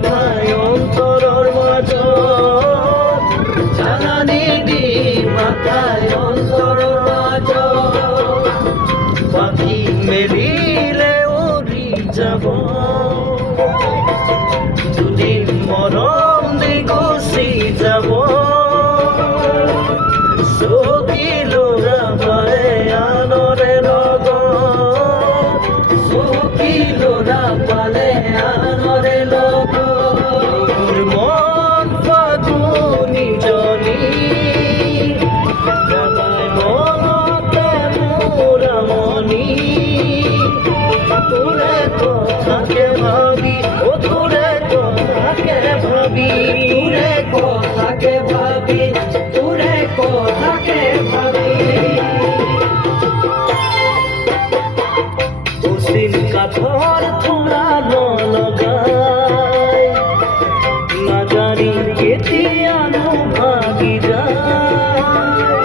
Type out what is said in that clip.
মাথায় অন্তরর মাঝ জানানি দি মাথায় অন্তরর মাঝ পাখি মেলিলে উড়ি যাব যদি মরম দি গুছি যাব সকিলোরা পারে আনরে নগ সকিলোরা পালে আনরে লগ মন ফাগুনি জনি রাবায় মনতে মুরামনি তোরে কথাকে ভাবি ও তোরে কথাকে ভাবি তোরে কথাকে ভাবি তোরে কথাকে ভাবি উসিল কাঠর